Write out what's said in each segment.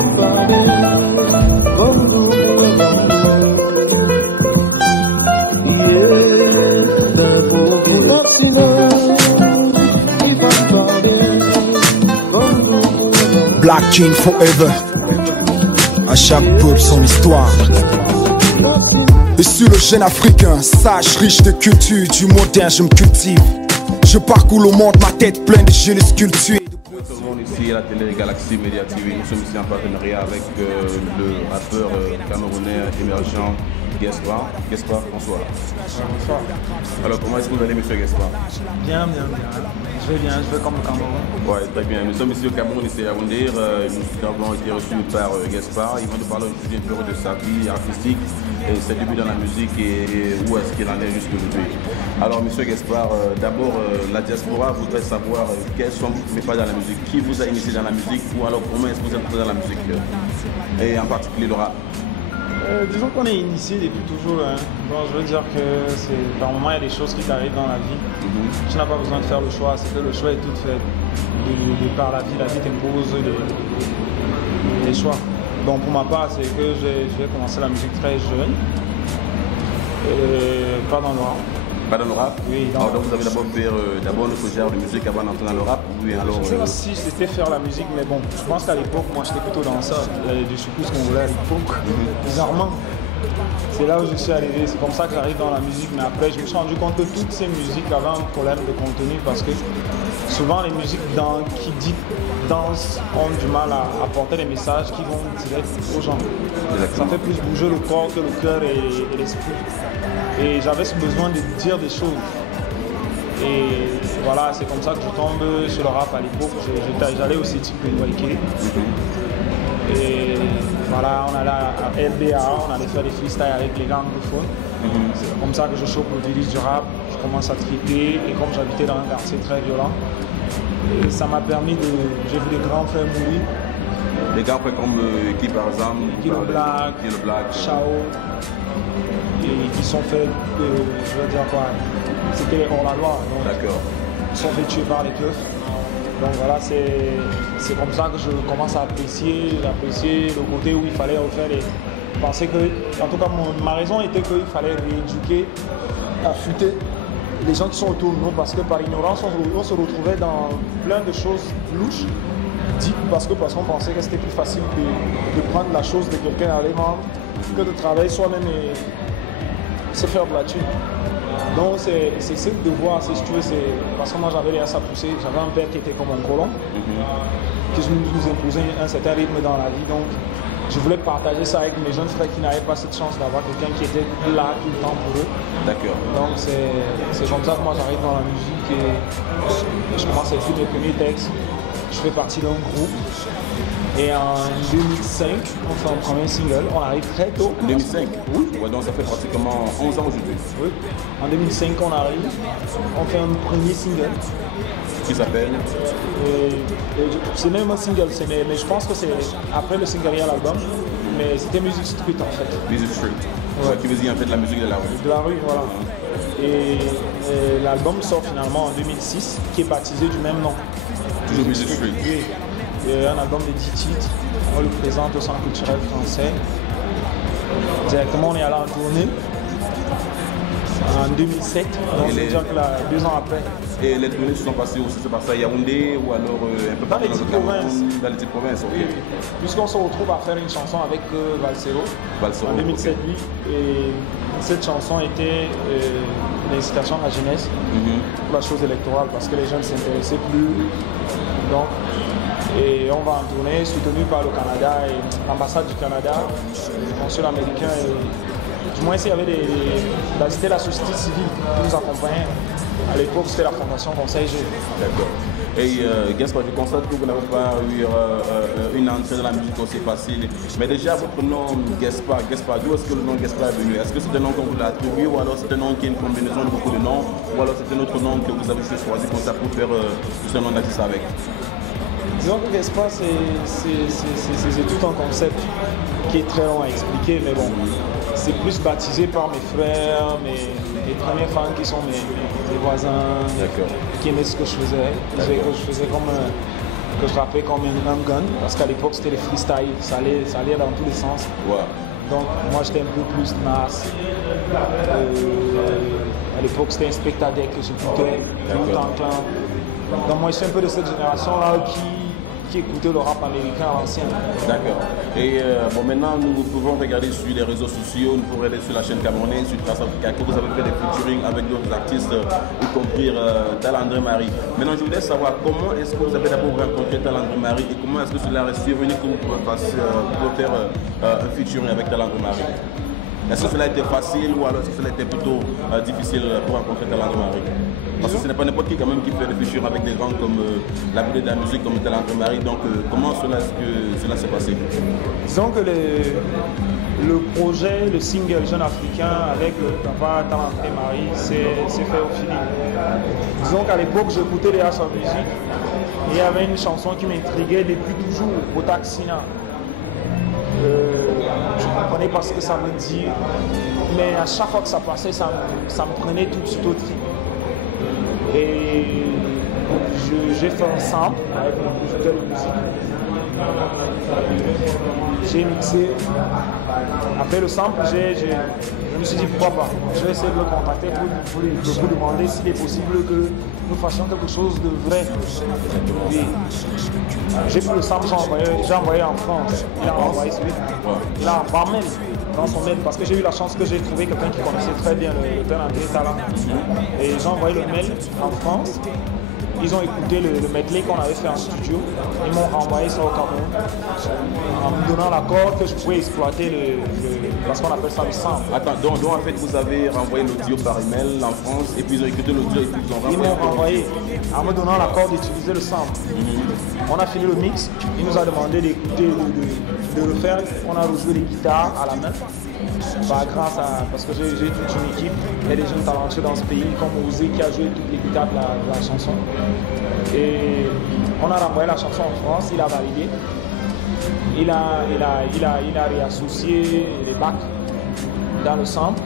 Black King Forever. À chaque peuple son histoire. Je suis le jeune africain, sage, riche de culture, du moderne je me cultive. Je parcours le monde, ma tête pleine de jeunes sculptures. Tout le monde ici à la télé Galaxy Media TV, nous sommes ici en partenariat avec le rappeur camerounais émergent Gaspard. Gaspard, bonsoir. Bonsoir. Alors comment est-ce que vous allez, monsieur Gaspard? Bien. Je vais comme le Cameroun. Ouais, très bien. Nous sommes ici au Cameroun, ici à Yaoundé. Nous avons été reçus par Gaspard. Il va nous parler aujourd'hui un peu de sa vie artistique et ses débuts dans la musique et où est-ce qu'il en est jusqu'aujourd'hui. Alors, monsieur Gaspard, d'abord, la diaspora voudrait savoir quels sont vos pas dans la musique, qui vous a initié dans la musique ou alors comment est-ce que vous êtes dans la musique et en particulier le rap. Disons qu'on est initié depuis toujours. Hein. Bon, je veux dire que par moment il y a des choses qui t'arrivent dans la vie. Tu n'as pas besoin de faire le choix, c'est que le choix est tout fait par la vie. La vie t'impose des choix. Donc pour ma part, c'est que j'ai commencé la musique très jeune. Pas dans le rap. Pas dans le rap? Oui. Alors donc vous avez d'abord fait notre genre de musique avant d'entrer dans le rap? Oui, alors. Je sais pas si c'était faire la musique, mais bon, je pense qu'à l'époque, moi j'étais plutôt danseur. Du soukous qu'on voulait à l'époque. Bizarrement, c'est là où je suis arrivé. C'est comme ça que j'arrive dans la musique. Mais après, je me suis rendu compte que toutes ces musiques avaient un problème de contenu parce que souvent les musiques qui disent danse ont du mal à apporter des messages qui vont direct aux gens. Ça fait plus bouger le corps que le cœur et l'esprit. Et j'avais ce besoin de dire des choses. Et voilà, c'est comme ça que je tombe sur le rap à l'époque. J'allais aussi type Waike. Et voilà, on allait à LBA, on allait faire des freestyles avec les gars anglophones. C'est comme ça que je chope le délice du rap. Je commence à triper et comme j'habitais dans un quartier très violent, et ça m'a permis de. J'ai vu des grands frères mourir. Des grands frères comme qui par exemple? Kilo Black, Chao. Et qui sont faits, je veux dire quoi, c'était hors la loi. D'accord. Ils sont fait tuer par les keufs. Donc voilà, c'est comme ça que je commence à apprécier le côté où il fallait refaire les. Penser que, en tout cas, ma raison était qu'il fallait rééduquer, affûter les gens qui sont autour de nous parce que par ignorance, on se retrouvait dans plein de choses louches. Parce qu'on pensait que c'était plus facile de prendre la chose de quelqu'un à l'aimant que de travailler soi-même et se faire de la thune. Donc c'est ce devoir, si tu veux, parce que moi j'avais les à pousser, j'avais un père qui était comme un colon, qui nous imposait un certain rythme dans la vie. Donc je voulais partager ça avec mes jeunes frères qui n'avaient pas cette chance d'avoir quelqu'un qui était là tout le temps pour eux. D'accord. Donc c'est comme ça que moi j'arrive dans la musique et je commence à écrire mes premiers textes. Je fais partie d'un groupe et en 2005, on fait un premier single. On arrive très tôt. 2005? Oui. Ouais, donc ça fait pratiquement 11 ans aujourd'hui. Oui. En 2005, on arrive. On fait un premier single. Qui s'appelle? C'est même un single, mais je pense que c'est après le single, il y a l'album. Mais c'était Music Street en fait. Music Street. Ouais. Qui veut dire en fait la musique de la rue. De la rue, voilà. Et l'album sort finalement en 2006, qui est baptisé du même nom. Toujours Music Street. Oui. Il y a un album de 10 titres. On le présente au Centre culturel français. Directement, on est allé en tournée en 2007. Donc, je veux dire que 2 ans après. Et les tournées se sont passées aussi, c'est passé à Yaoundé ou alors un peu partout dans les petites provinces. Dans les petites provinces, ok. Oui. Puisqu'on se retrouve à faire une chanson avec Valsero en 2007, okay. Et cette chanson était une incitation à la jeunesse pour la chose électorale parce que les jeunes ne s'intéressaient plus. Donc, et on va en tournée, soutenu par le Canada et l'ambassade du Canada, le consul américain. Du moins, il y avait c'était la société civile qui nous accompagnait. À l'époque, c'était la Fondation Conseil G. D'accord. Et Gaspard, je constate que vous n'avez pas eu une entrée dans la musique aussi facile. Mais déjà, votre nom, Gaspard, d'où est-ce que le nom Gaspard est venu? Est-ce que c'est un nom qu'on vous l'a attribué ou alors c'est un nom qui est une combinaison de beaucoup de noms ou alors c'est un autre nom que vous avez choisi comme ça pour faire juste un nom d'artiste avec? Disons que Gaspard, c'est tout un concept qui est très long à expliquer, mais bon, c'est plus baptisé par mes frères, mes premiers fans qui sont mes voisins, qui aimaient ce que je faisais. Ils disaient que je faisais comme que je rappais comme un gun, parce qu'à l'époque c'était les freestyle, ça allait dans tous les sens. Ouais. Donc moi j'étais un peu plus masse. À l'époque c'était un spectateur que j'écoutais, tout en clan. Donc moi je suis un peu de cette génération-là qui écoutait le rap américain à l'ancien. D'accord. Et bon, maintenant, nous pouvons regarder sur les réseaux sociaux, nous pouvons regarder sur la chaîne camerounaise, sur Trace Africa, que vous avez fait des featuring avec d'autres artistes, y compris Tal André Marie. Maintenant, je voulais savoir comment est-ce que vous avez d'abord rencontré Tal André Marie et comment est-ce que cela est survenu que vous pouvez faire un featuring avec Tal André Marie. Est-ce que cela a été facile ou alors est-ce que cela a été plutôt difficile pour rencontrer Tal André Marie? Parce que ce n'est pas n'importe qui quand même qui fait des featuring avec des gens comme la vedette de la musique, comme Tal André Marie. Donc comment cela s'est passé? Disons que le projet, le single Jeune Africain avec le papa Tal André Marie s'est fait au feeling. Disons qu'à l'époque j'écoutais déjà sa musique et il y avait une chanson qui m'intriguait depuis toujours, Botaxina. Je comprenais pas ce que ça veut dire, mais à chaque fois que ça passait, ça me prenait tout de suite au trip. Et j'ai fait un sample avec mon producteur de musique. J'ai mixé. Après le sample, je me suis dit pourquoi pas. Je vais essayer de le contacter pour lui demander s'il est possible que nous fassions quelque chose de vrai. J'ai pris le sample, j'ai envoyé en France. Il a envoyé celui là, par mail, dans son mail, parce que j'ai eu la chance que j'ai trouvé quelqu'un qui connaissait très bien le Tal André Talent. Et j'ai envoyé le mail en France. Ils ont écouté le medley qu'on avait fait en studio. Ils m'ont renvoyé ça au Cameroun en me donnant l'accord que je pouvais exploiter parce qu'on appelle ça le sample. Attends, donc en fait vous avez renvoyé l'audio par email en France et puis ils ont écouté l'audio et puis ils m'ont renvoyé en me donnant l'accord d'utiliser le sample. On a fini le mix, il nous a demandé d'écouter, de le faire. On a rejoué les guitares à la main. Parce que j'ai toute une équipe, il y a des jeunes talentueux dans ce pays comme Osé qui a joué toutes les guitares de la chanson. Et on a renvoyé la chanson en France, il a validé. Il a réassocié les bacs dans le sample,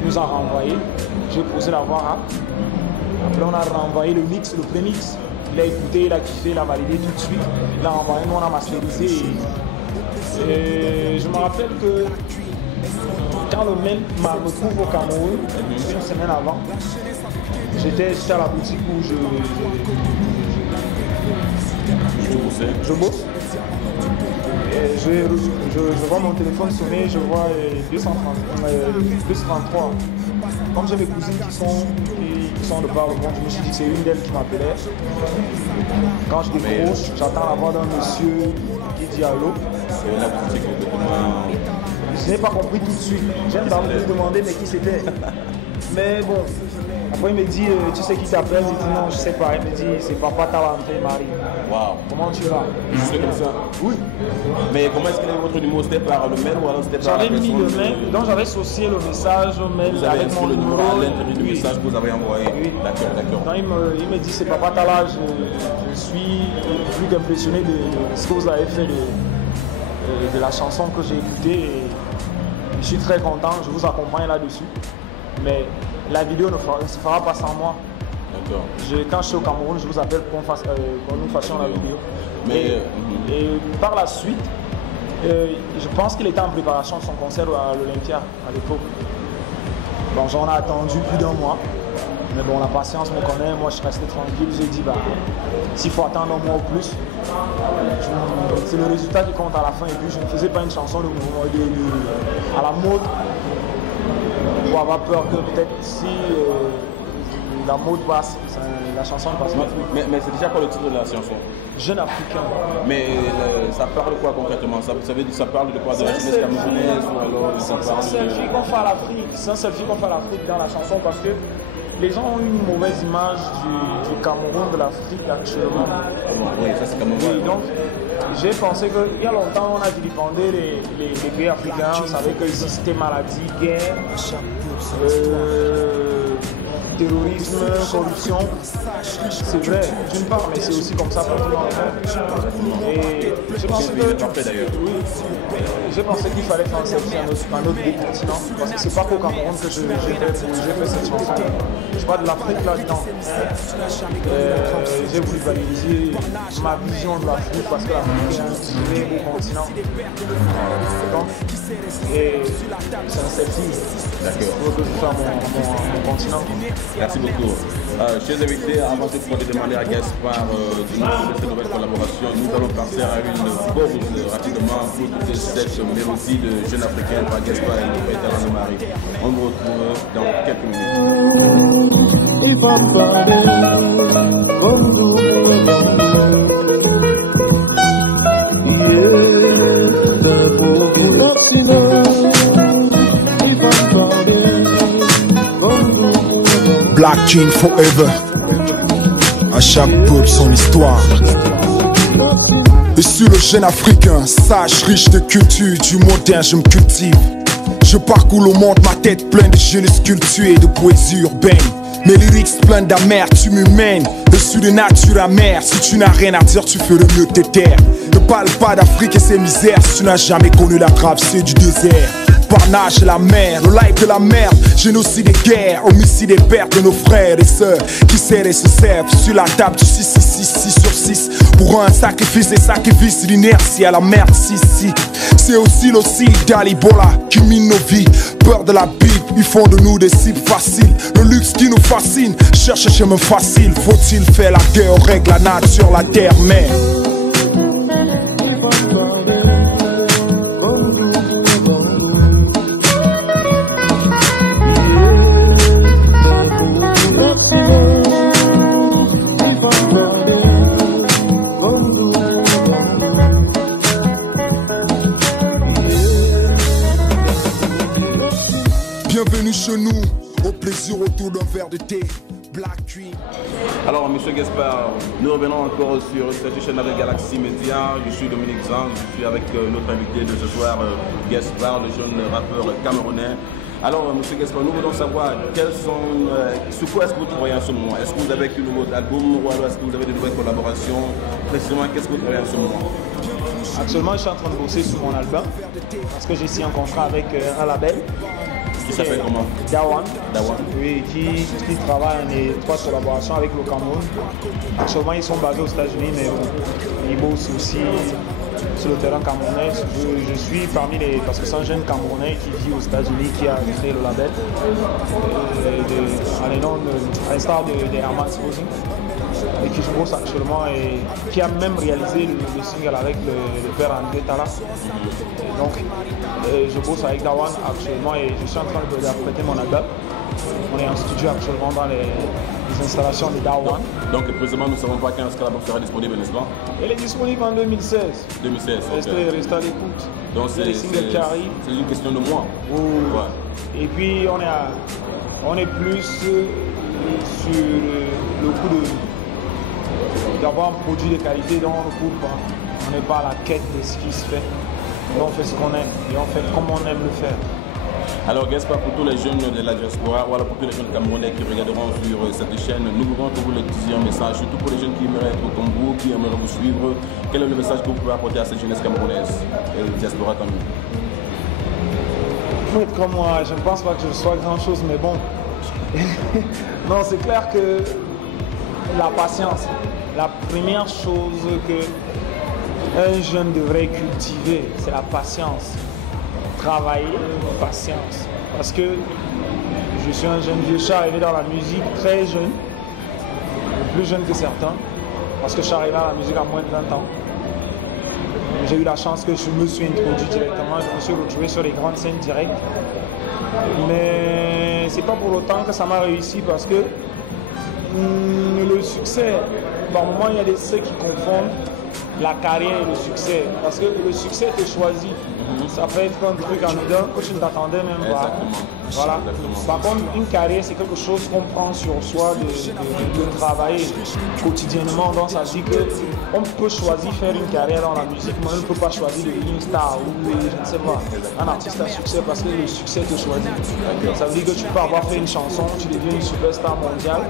il nous a renvoyé. J'ai posé la voix rap. Après on a renvoyé le mix, le prémix. Il a écouté, il a kiffé, il a validé tout de suite. Il a renvoyé, nous on a masterisé. Et je me rappelle que quand le mail me trouve au Cameroun, une semaine avant, j'étais à la boutique où je bosse. Et je vois mon téléphone sonner, je vois 233. Comme j'ai mes cousines qui sont de par le monde, je me suis dit que c'est une d'elles qui m'appelait. Quand je décroche, j'entends la voix d'un monsieur qui dit allô. Je n'ai pas compris tout de suite. J'aime d'abord lui demander mais qui c'était. Mais bon, après il me dit tu sais qui t'appelle? Je dis non, je sais pas. Il me dit c'est papa Tal André Marie. Waouh. Comment tu vas? Juste comme ça. Oui. Mais comment est-ce que votre numéro c'était par le mail ou alors c'était par la personne? J'avais mis le mail, donc j'avais associé le message au mail avec mon numéro. À l'intérieur du message que vous avez envoyé. Oui. D'accord. Donc il me dit c'est papa Tala, je suis plus qu'impressionné de ce que vous avez fait de la chanson que j'ai écoutée. Et je suis très content, je vous accompagne là-dessus. Mais la vidéo ne se fera pas sans moi. D'accord. Quand je suis au Cameroun, je vous appelle pour qu'on nous fassions la vidéo. Et par la suite, je pense qu'il était en préparation de son concert à l'Olympia à l'époque. Bon, j'en ai attendu plus d'un mois. Mais bon, la patience me connaît, moi je suis resté tranquille. J'ai dit, s'il faut attendre un mois ou plus, c'est le résultat qui compte à la fin. Et puis je ne faisais pas une chanson à la mode pour avoir peur que peut-être si la mode passe, la chanson passe. Mais c'est déjà quoi le titre de la chanson? Jeune Africain. Mais ça parle de quoi concrètement? Ça parle de quoi? De la jeunesse camerounaise ou alors ça parle C'est un selfie qu'on fait à l'Afrique. C'est un selfie qu'on fait à l'Afrique dans la chanson parce que les gens ont une mauvaise image du Cameroun, de l'Afrique actuellement. Oui, ça c'est Cameroun. Oui, donc j'ai pensé qu'il y a longtemps on a vilipendé les pays africains. On savait que ici c'était maladie, guerre, terrorisme, corruption. C'est vrai, d'une part, mais c'est aussi comme ça partout dans le monde. Et je c'est parfait d'ailleurs. Oui, j'ai pensé qu'il fallait faire un autre beau continent. Parce que c'est pas qu'au Cameroun que j'ai fait cette chanson. Je parle de l'Afrique là-dedans. J'ai voulu valoriser ma vision de l'Afrique parce que l'Afrique est un très beau continent. Et c'est un selfie. D'accord. Pour que je fasse mon continent. Merci beaucoup. Chers invités, avant de pouvoir demander à Gaspard de cette nouvelle collaboration, nous allons passer à une pause rapidement pour écouter cette mélodie de Jeune Africain par Gaspard et le frère de Marie. On nous retrouve dans quelques minutes. Black King Forever. À chaque peuple son histoire. Je suis le jeune africain, sage, riche de culture, du moderne je me cultive. Je parcours le monde, ma tête pleine de jeunesse cultivée, de poésie urbaine. Mes lyrics pleins d'amertume humaine. Je suis de nature amère. Si tu n'as rien à dire, tu fais le mieux de te taire. Ne parle pas d'Afrique et ses misères si tu n'as jamais connu la traversée du désert. Parnage et la mer, le live de la merde, génocide et guerre, homicide et perte de nos frères et sœurs qui serrent et se servent sur la table du 6 sur 6 pour un sacrifice et sacrifice l'inertie à la merde. Si c'est aussi le sida, l'Ebola qui mine nos vies, peur de la Bible, ils font de nous des cibles faciles, le luxe qui nous fascine, cherche un chemin facile, faut-il faire la guerre aux règles, la nature, la terre, mère. Bienvenue chez nous, au plaisir autour d'un verre de thé, Black Queen. Alors, monsieur Gaspard, nous revenons encore sur cette chaîne avec Galaxy Media. Je suis Dominique Zang, je suis avec notre invité de ce soir, Gaspard, le jeune rappeur camerounais. Alors, monsieur Gaspard, nous voulons savoir sur quoi est-ce que vous travaillez en ce moment? Est-ce que vous avez un nouveau album ou alors est-ce que vous avez de nouvelles collaborations? Précisément, qu'est-ce que vous travaillez en ce moment? Actuellement, je suis en train de bosser sur mon album parce que j'ai signé un contrat avec un label. Qui s'appelle comment? Dawan. Dawan. Oui, qui travaille en étroite collaboration avec le Cameroun. Actuellement, ils sont basés aux États-Unis, mais ils bossent aussi sur le terrain camerounais. Je suis parmi les... Parce que c'est un jeune Camerounais qui vit aux États-Unis, qui a créé le label. À l'instar de Herman Sposing, avec qui je bosse actuellement et qui a même réalisé le single avec le père André Tala. Donc, je bosse avec Dawan actuellement et je suis en train d'interpréter mon album. On est en studio actuellement dans les installations de Dawan. Donc, précisément, nous ne savons pas quand l'album sera disponible, n'est-ce pas? Elle est disponible en 2016. 2016, Restez à l'écoute. Donc, c'est une question de mois. Ouais. Et puis, on est plus sur le coup d'avoir un produit de qualité dont on ne coupe pas. On n'est pas à la quête de ce qui se fait. Mais on fait ce qu'on aime et on fait comme on aime le faire. Alors Gaspard, pour tous les jeunes de la diaspora, voilà, pour tous les jeunes Camerounais qui regarderont sur cette chaîne, nous voulons que vous leur disiez un message, surtout pour les jeunes qui aimeraient être comme vous, qui aimeraient vous suivre. Quel est le message que vous pouvez apporter à cette jeunesse camerounaise et la diaspora tant mieux? Faut être comme moi, je ne pense pas que je sois grand chose, mais bon. Non, c'est clair que la patience, la première chose que un jeune devrait cultiver, c'est la patience. Travailler, patience. Parce que je suis un jeune vieux, je suis arrivé dans la musique très jeune, plus jeune que certains, parce que je suis arrivé dans la musique à moins de 20 ans. J'ai eu la chance que je me suis introduit directement, je me suis retrouvé sur les grandes scènes directes. Mais c'est pas pour autant que ça m'a réussi parce que le succès, par moment il y a des ceux qui confondent la carrière et le succès, parce que le succès te choisit. Ça peut être un truc anodin que tu ne t'attendais même pas. Voilà. Par contre, une carrière, c'est quelque chose qu'on prend sur soi de travailler quotidiennement. Donc, ça dit qu'on peut choisir faire une carrière dans la musique, mais on ne peut pas choisir de devenir une star ou, je ne sais pas, un artiste à succès parce que le succès te choisit. Ça veut dire que tu peux avoir fait une chanson, tu deviens une superstar mondiale.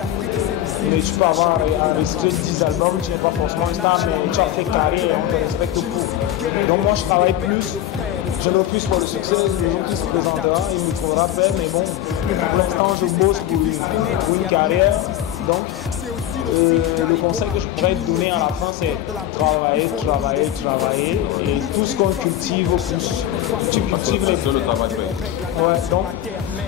mais tu peux avoir enregistré 10 albums, tu n'es pas forcément une star, mais tu as fait carrière et on te respecte pour. Donc moi je travaille plus, je veux plus pour le succès, le jour qui se présentera, il me faudra faire, mais bon, pour l'instant je bosse pour une carrière. Donc le conseil que je pourrais te donner à la fin, c'est travailler, travailler, travailler, et tout ce qu'on cultive, tu cultives les... C'est le travail fait. Ouais, donc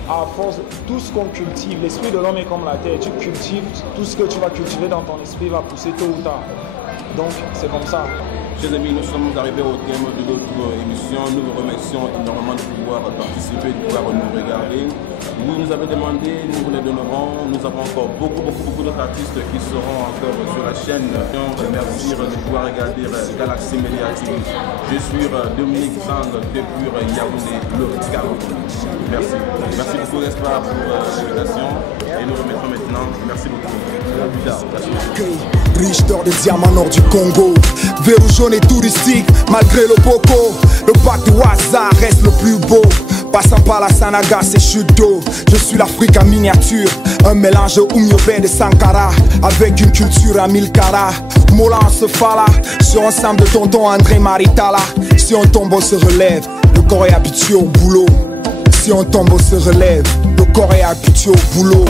à force, tout ce qu'on cultive, l'esprit de l'homme est comme la terre, tu cultives, tout ce que tu vas cultiver dans ton esprit va pousser tôt ou tard. Donc c'est comme ça. Chers amis, nous sommes arrivés au terme de notre émission. Nous vous remercions énormément de pouvoir participer, de pouvoir nous regarder. Vous nous avez demandé, nous vous les donnerons. Nous avons encore beaucoup d'autres artistes qui seront encore sur la chaîne. Merci de pouvoir regarder Galaxy Media TV. Je suis Dominique Sang depuis Yaoundé, le Cameroun. Merci. Merci beaucoup, Gaspard, pour l'invitation. Et nous remettons maintenant. Merci beaucoup. À plus tard. Riche d'or des diamants nord du Congo, verrou jaune et touristique, malgré le Boko. Le parc de Waza reste le plus beau, passant par la Sanagas et chute d'eau. Je suis l'Afrique en miniature, un mélange Oumyobé de Sankara, avec une culture à 1000 carats. Mola en se fala, sur un sample de tonton André Maritala. Si on tombe on se relève, le corps est habitué au boulot. Si on tombe on se relève, le corps est habitué au boulot.